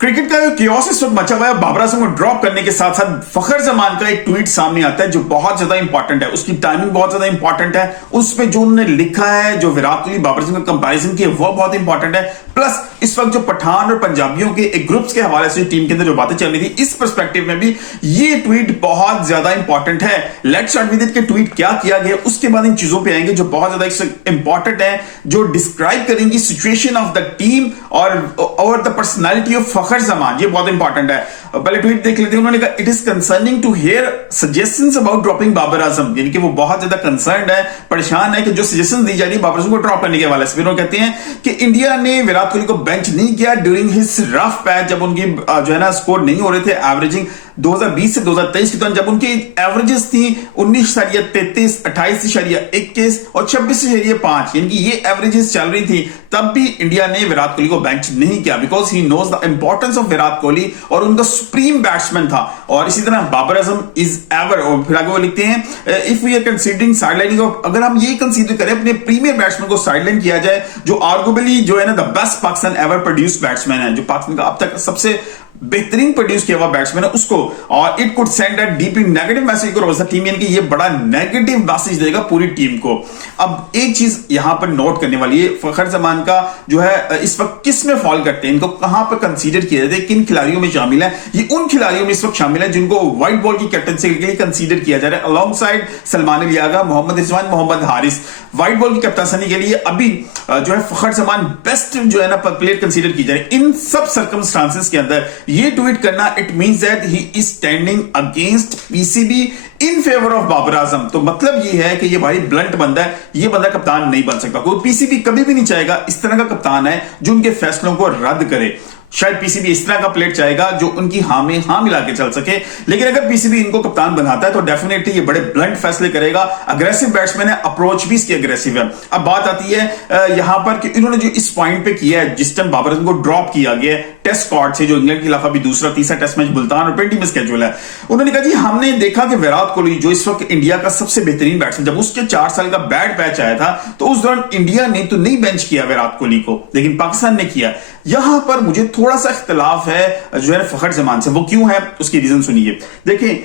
Cricket का chaos इस वक्त मचा हुआ है। बाबर आजम को ड्रॉप करने के साथ साथ फखर जमान का एक ट्वीट सामने आता है जो बहुत ज्यादा इंपॉर्टेंट है। उसकी टाइमिंग बहुत ज्यादा इंपॉर्टेंट है। उसमें जो उन्होंने लिखा है, जो विराट कोहली बाबर आजम का कंपैरिजन किया, वो बहुत इंपॉर्टेंट है। प्लस इस वक्त जो पठान और पंजाबियों के एक ग्रुप्स के हवाले से टीम के अंदर जो बातें चल रही थी, इस पर्सपेक्टिव में भी ये ट्वीट बहुत ज्यादा इंपॉर्टेंट है। लेट्स स्टार्ट विद इट के ट्वीट क्या किया गया, उसके बाद इन चीजों पे आएंगे जो बहुत ज्यादा इंपॉर्टेंट है, जो डिस्क्राइब करेंगी सिचुएशन ऑफ द टीम और द पर्सनालिटी ऑफ फखर जमान। ये बहुत इंपॉर्टेंट है। पहले ट्वीट देख लेते हैं। उन्होंने कहा, it is concerning to hear suggestions about dropping Babar Azam, यानी कि वो बहुत ज्यादा कंसर्न है, परेशान है कि जो सजेशंस दी जा रही है बाबर आजम को ड्रॉप करने के हवाले से। फिर वो कहते हैं कि इंडिया ने विराट कोहली को बेंच नहीं किया ड्यूरिंग हिज रफ पैच, जब उनकी जो है ना स्कोर नहीं हो रहे थे एवरेजिंग 2020 से 2023 के दौरान, जब उनकी एवरेजेस थी 19.33, 28.21 और 26.5, यानी कि ये एवरेजेस चल रही थी, तब भी इंडिया ने विराट कोहली को बेंच नहीं किया because he knows the importance of Virat Kohli और उनका सुप्रीम बैट्समैन था। और इसी तरह बाबर आजम इज एवर, और फिर आगे वो लिखते हैं, if we are considering sidelining of, अगर हम ये कंसीडर करें अपने प्रीमियर बैट्समैन को साइडलाइन किया जाए, जो आर्गुबली जो है ना the best Pakistan ever produce batsman है, जो पाकिस्तान का अब तक सबसे बेहतरीन प्रोड्यूस किया हुआ बैट्समैन है उसको, और it could send a deeply negative message to the team, यानी कि ये बड़ा नेगेटिव मैसेज देगा पूरी टीम को। अब एक चीज यहां पर नोट करने वाली है, फखर जमान का जो है इस वक्त किस में फॉल करते हैं, इनको कहां पर कंसीडर किया जाता है, किन खिलाड़ियों में शामिल है। ये उन खिलाड़ियों में इस वक्त शामिल है जिनको व्हाइट बॉल की कैप्टनसी के लिए कंसीडर किया जा रहा है, अलॉन्ग साइड सलमान लियागा, मोहम्मद रिजवान, मोहम्मद हारिस। व्हाइट बॉल की कैप्टनसी के लिए अभी जो है फखर जमान बेस्ट जो है ना प्लेयर कंसीडर की जा रही है। इन सब सर्कमस्टांसेस के अंदर ये ट्वीट करना, it means that he is standing against PCB in favour of Babar Azam. तो मतलब ये है कि ये भाई ब्लंट बंदा है, ये बंदा कप्तान नहीं बन सकता। कोई पीसीबी कभी भी नहीं चाहेगा इस तरह का कप्तान है जो उनके फैसलों को रद्द करे। शायद पीसीबी इस तरह का प्लेयर चाहेगा जो उनकी हां में हां मिला के चल सके, लेकिन अगर पीसीबी इनको कप्तान बनाता है तो डेफिनेटली ये बड़े ब्लंट फैसले करेगा। अग्रेसिव बैट्समैन है, अप्रोच भी इसकी अग्रेसिव है। अब बात आती है यहां पर कि इन्होंने जो इस पॉइंट पे किया है, जिस टाइम बाबर आजम को ड्रॉप किया गया टेस्ट स्क्वाड से, जो इंग्लैंड के खिलाफ अभी दूसरा तीसरा टेस्ट मैच मुल्तान और 20 में स्केड्यूल है, उन्होंने कहा जी हमने देखा कि विराट कोहली जो इस वक्त इंडिया का सबसे बेहतरीन बैट्समैन, जब उसके 4 साल का बैड पैच आया था तो उस दौरान इंडिया ने तो नहीं बेंच किया विराट कोहली को, लेकिन पाकिस्तान ने किया। यहां पर मुझे थोड़ा सा इख्तिलाफ है जो है फखर जमान से। वो क्यों है, उसकी रीजन सुनिए। देखिए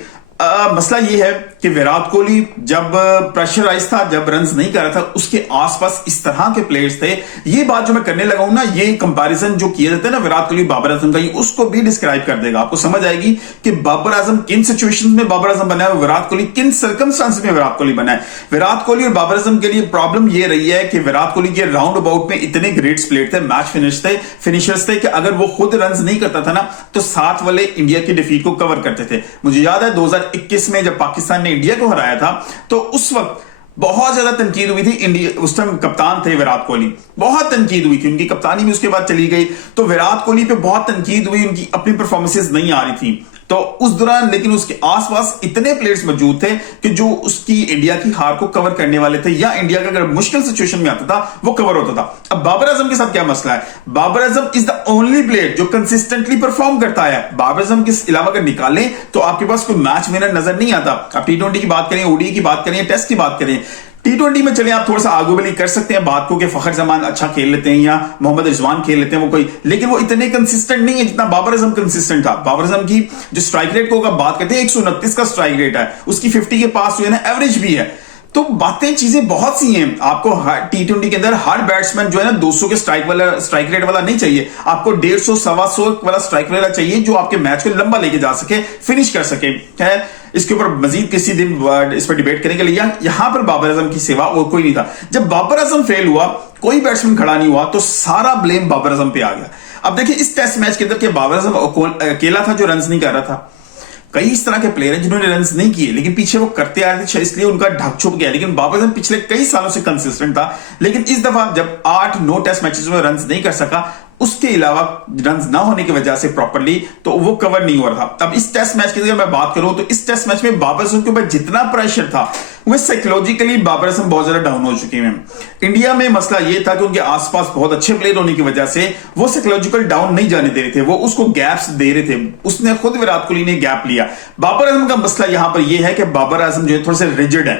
मसला ये है कि विराट कोहली जब प्रेशराइज था, जब रन्स नहीं कर रहा था, उसके आसपास इस तरह के प्लेयर्स थे। ये बात जो मैं करने लगा हूं ना, ये कंपैरिजन जो किया जाता है ना विराट कोहली बाबर आजम का, ये उसको भी डिस्क्राइब कर देगा। आपको समझ आएगी कि बाबर आजम किन सिचुएशंस में बाबर आजम बना है, विराट कोहली किन सर्कमस्टांसेस में विराट कोहली बना है। विराट कोहली और बाबर आजम के लिए प्रॉब्लम ये रही है कि विराट कोहली के राउंड अबाउट में इतने ग्रेट प्लेयर थे, मैच फिनिशर्स थे कि अगर वो खुद रन्स नहीं करता था ना तो साथ वाले इंडिया की डिफीट को कवर करते थे। मुझे याद है 2021 में जब पाकिस्तान ने इंडिया को हराया था तो उस वक्त बहुत ज्यादा तनकीद हुई थी। इंडिया उस टाइम कप्तान थे विराट कोहली, बहुत तनकीद हुई थी, उनकी कप्तानी भी उसके बाद चली गई, तो विराट कोहली पे बहुत तनकीद हुई, उनकी अपनी परफॉर्मेंसेस नहीं आ रही थी तो उस दौरान, लेकिन उसके आसपास इतने प्लेयर्स मौजूद थे कि जो उसकी इंडिया की हार को कवर करने वाले थे, या इंडिया का अगर मुश्किल सिचुएशन में आता था वो कवर होता था। अब बाबर आजम के साथ क्या मसला है, Babar Azam is the only player जो कंसिस्टेंटली परफॉर्म करता है। बाबर आजम के अलावा अगर निकालें तो आपके पास कोई मैच विनर नजर नहीं आता। आप T20 की बात करें, ओडीआई की बात करें, टेस्ट की बात करें, T20 में चले आप थोड़ा सा आर्गुबली कर सकते हैं बात को कि फखर जमान अच्छा खेल लेते हैं या मोहम्मद रिजवान खेल लेते हैं, वो कोई, लेकिन वो इतने कंसिस्टेंट नहीं है जितना बाबर आजम कंसिस्टेंट था। बाबर आजम की जो स्ट्राइक रेट को बात करते हैं 129 का स्ट्राइक रेट है, उसकी 50 के पास जो है ना एवरेज भी है। तो बातें चीजें बहुत सी हैं। आपको T20 के अंदर हर बैट्समैन जो है ना 200 के स्ट्राइक रेट वाला नहीं चाहिए, आपको 150 125 वाला स्ट्राइक रेट चाहिए जो आपके मैच को लंबा लेके जा सके, फिनिश कर सके। इसके ऊपर मजीद किसी दिन इस पर डिबेट करेंगे। यहां पर बाबर आजम की सिवा और कोई नहीं था। जब बाबर आजम फेल हुआ, कोई बैट्समैन खड़ा नहीं हुआ, तो सारा ब्लेम बाबर आजम पे आ गया। अब देखिए इस टेस्ट मैच के अंदर बाबर आजम अकेला था जो रन नहीं कर रहा था। कई इस तरह के प्लेयर हैं जिन्होंने रन्स नहीं किए लेकिन पीछे वो करते आ रहे थे, इसलिए उनका ढक छुप गया। लेकिन बाबर आजम पिछले कई सालों से कंसिस्टेंट था, लेकिन इस दफा जब 8-9 टेस्ट मैचेस में रन्स नहीं कर सका, उसके अलावा रन्स ना होने की वजह से प्रॉपर्ली तो वो कवर नहीं हो रहा था। अब इस टेस्ट मैच की अगर मैं बात करूं तो इस टेस्ट मैच में बाबर आजम के ऊपर जितना प्रेशर था वो साइकोलॉजिकली बाबर आजम बहुत ज्यादा डाउन हो चुके हैं। इंडिया में मसला ये था कि उनके आसपास बहुत अच्छे प्लेयर होने की वजह से वो साइकोलॉजिकल डाउन नहीं जाने दे रहे थे, वो उसको गैप्स दे रहे थे। उसने खुद विराट कोहली ने गैप लिया। बाबर आजम का मसला यहां पर यह है कि बाबर आजम जो है थोड़े से रिजिड है।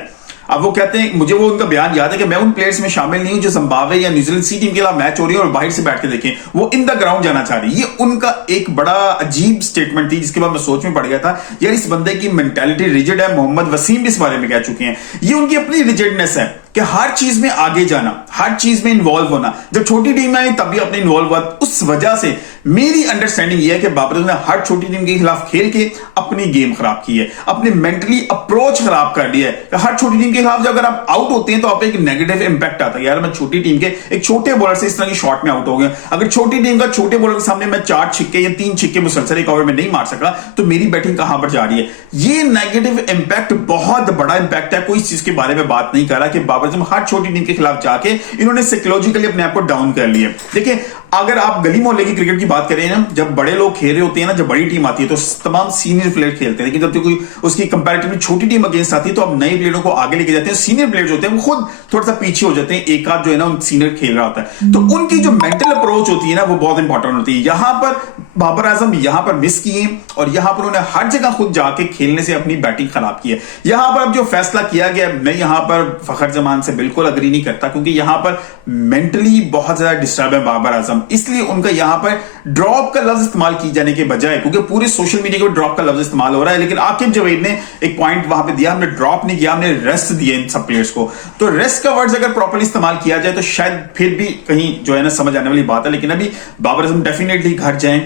अब वो कहते हैं, मुझे वो उनका बयान याद है कि मैं उन प्लेयर्स में शामिल नहीं हूं जो जिम्बाब्वे या न्यूजीलैंड सी टीम के खिलाफ मैच हो रही है और बाहर से बैठ के देखें, वो इन द ग्राउंड जाना चाह रही है। ये उनका एक बड़ा अजीब स्टेटमेंट थी जिसके बाद मैं सोच में पड़ गया था यार इस बंदे की मेंटालिटी रिजिड है। मोहम्मद वसीम भी इस बारे में कह चुके हैं, ये उनकी अपनी रिजिडनेस है कि हर चीज में आगे जाना, हर चीज में इन्वॉल्व होना। जब छोटी टीम में आई तब भी अपने इन्वॉल्व हुआ। उस वजह से मेरी अंडरस्टैंडिंग यह है कि बाबर आजम ने हर छोटी टीम के खिलाफ खेल के अपनी गेम खराब की है, अपनी मेंटली अप्रोच खराब कर दिया है। हर छोटी टीम के खिलाफ जब अगर आप आउट होते हैं तो आप एक नेगेटिव इंपैक्ट आता है, यार मैं छोटी टीम के एक छोटे बॉलर से इस तरह की शॉट में आउट हो गया। अगर छोटी टीम का छोटे बॉलर के सामने मैं 4 छिक्के या 3 छिक्के मुसलसल एक ओवर में नहीं मार सका तो मेरी बैटिंग कहां पर जा रही है। ये नेगेटिव इंपैक्ट बहुत बड़ा इंपैक्ट है। कोई इस चीज के बारे में बात नहीं कर रहा कि बाबर आजम हर छोटी टीम के खिलाफ जाके इन्होंने साइकोलॉजिकली अपने आप को डाउन कर लिया। देखिए अगर आप गली मोहल्ले की क्रिकेट की बात करें ना, जब बड़े लोग खेल रहे होते हैं ना, जब बड़ी टीम आती है तो तमाम सीनियर प्लेयर खेलते हैं, लेकिन जब कोई उसकी कंपैरेटिवली छोटी टीम अगेंस्ट आती है तो अब नए प्लेयरों को आगे लेके जाते हैं। सीनियर प्लेयर्स होते हैं वो खुद थोड़ा सा पीछे हो जाते हैं, एक आध जो है ना सीनियर खेल रहा होता है, तो उनकी जो मेंटल अप्रोच होती है ना वो बहुत इंपॉर्टेंट होती है। यहां पर बाबर आजम यहां पर मिस किए और यहां पर उन्होंने हर जगह खुद जाके खेलने से अपनी बैटिंग खराब की है। यहां पर अब जो फैसला किया गया, मैं यहां पर फखर जमान से बिल्कुल अग्री नहीं करता, क्योंकि यहां पर मेंटली बहुत ज्यादा डिस्टर्ब है बाबर आजम, इसलिए उनका यहां पर ड्रॉप का लफ्ज इस्तेमाल की जाने के बजाय, क्योंकि पूरे सोशल मीडिया में ड्रॉप का लफ्ज इस्तेमाल हो रहा है, लेकिन आकिब जवेद ने एक पॉइंट वहां पे दिया, हमने ड्रॉप नहीं किया, हमने रेस्ट दिया इन सब प्लेयर्स को। तो रेस्ट का वर्ड अगर प्रॉपर्ली इस्तेमाल किया जाए तो शायद फिर भी कहीं जो है ना समझ आने वाली बात है। लेकिन अभी बाबर आजम डेफिनेटली घर जाएं,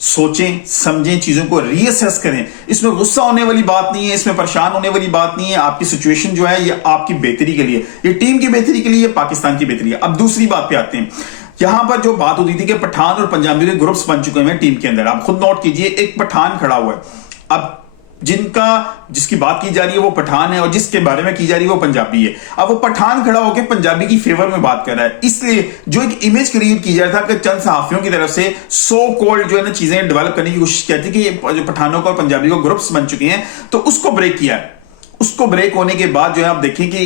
सोचें समझें, चीजों को रीअसेस करें। इसमें गुस्सा होने वाली बात नहीं है, इसमें परेशान होने वाली बात नहीं है। आपकी सिचुएशन जो है ये आपकी बेहतरी के लिए, ये टीम की बेहतरी के लिए, पाकिस्तान की बेहतरी है। अब दूसरी बात पे आते हैं। यहां पर जो बात होती थी कि पठान और पंजाबी के ग्रुप्स बन चुके हैं टीम के अंदर, आप खुद नोट कीजिए, एक पठान खड़ा हुआ है। अब जिसकी बात की जा रही है वो पठान है और जिसके बारे में की जा रही है वो पंजाबी है। अब वो पठान खड़ा होकर पंजाबी की फेवर में बात कर रहा है, इसलिए जो एक इमेज क्रिएट की जा रहा था कि चंद सहाफियों की तरफ से सो कॉल्ड जो है ना चीजें डेवलप करने की कोशिश की थी कि ये पठानों का और पंजाबी को ग्रुप्स बन चुके हैं, तो उसको ब्रेक किया है। उसको ब्रेक होने के बाद जो है आप देखें कि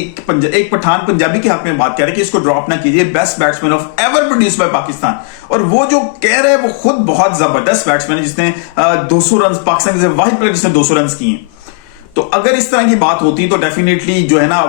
एक पठान पंजाबी के हक में बात कर रहे हैं कि इसको ड्रॉप ना कीजिए, best batsman of ever produce by Pakistan. और वो जो कह रहे हैं वो खुद बहुत जबरदस्त बैट्समैन है जिसने 200 रन, पाकिस्तान से वाहिद प्लेयर जिसने 200 रन किए। तो अगर इस तरह की बात होती तो डेफिनेटली जो है ना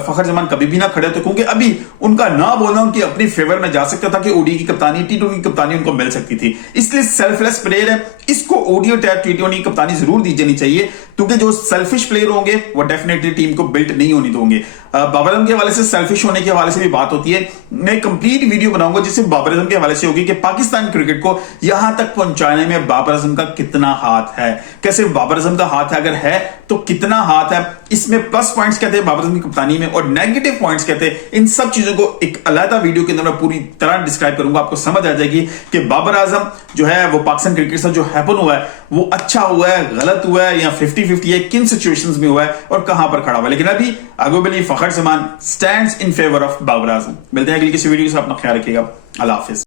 फखर जमान कभी भी ना खड़े, तो क्योंकि अभी उनका ना बोलना उनकी अपनी फेवर में जा सकता था कि ओडी की कप्तानी, टी20 की कप्तानी उनको मिल सकती थी। इसलिए सेल्फलेस प्लेयर है, इसको ओडी और टी20 की कप्तानी जरूर दी जानी चाहिए, क्योंकि जो सेल्फिश प्लेयर होंगे वो डेफिनेटली टीम को बिल्ट नहीं होनी दोगे। बाबर आजम के हवाले से, सेल्फिश होने के हवाले से भी बात होती है। मैं कंप्लीट वीडियो बनाऊंगा जिससे बाबर आजम के हवाले से होगी कि पाकिस्तान क्रिकेट को यहां तक पहुंचाने में बाबर आजम का कितना हाथ है, कैसे बाबर आजम का हाथ है, अगर है तो कितना हाथ है। इसमें प्लस पॉइंट्स कहते हैं बाबर आजम की कप्तानी में और नेगेटिव पॉइंट्स कहते हैं। इन सब चीजों को एक अलग वीडियो के अंदर मैं पूरी तरह डिस्क्राइब करूंगा, आपको समझ आ जाएगी कि बाबर आजम जो है वो पाकिस्तान क्रिकेट से जो हैपन हुआ है वो अच्छा हुआ है, गलत हुआ है या 50-50 है, किन सिचुएशंस में हुआ है और कहां पर खड़ा हुआ है। लेकिन अभी आगे बली Fakhar Zaman stands in favour of Babar Azam. मिलते हैं अगली किसी वीडियो के साथ, अपना ख्याल रखिएगा। अल्लाह हाफिज।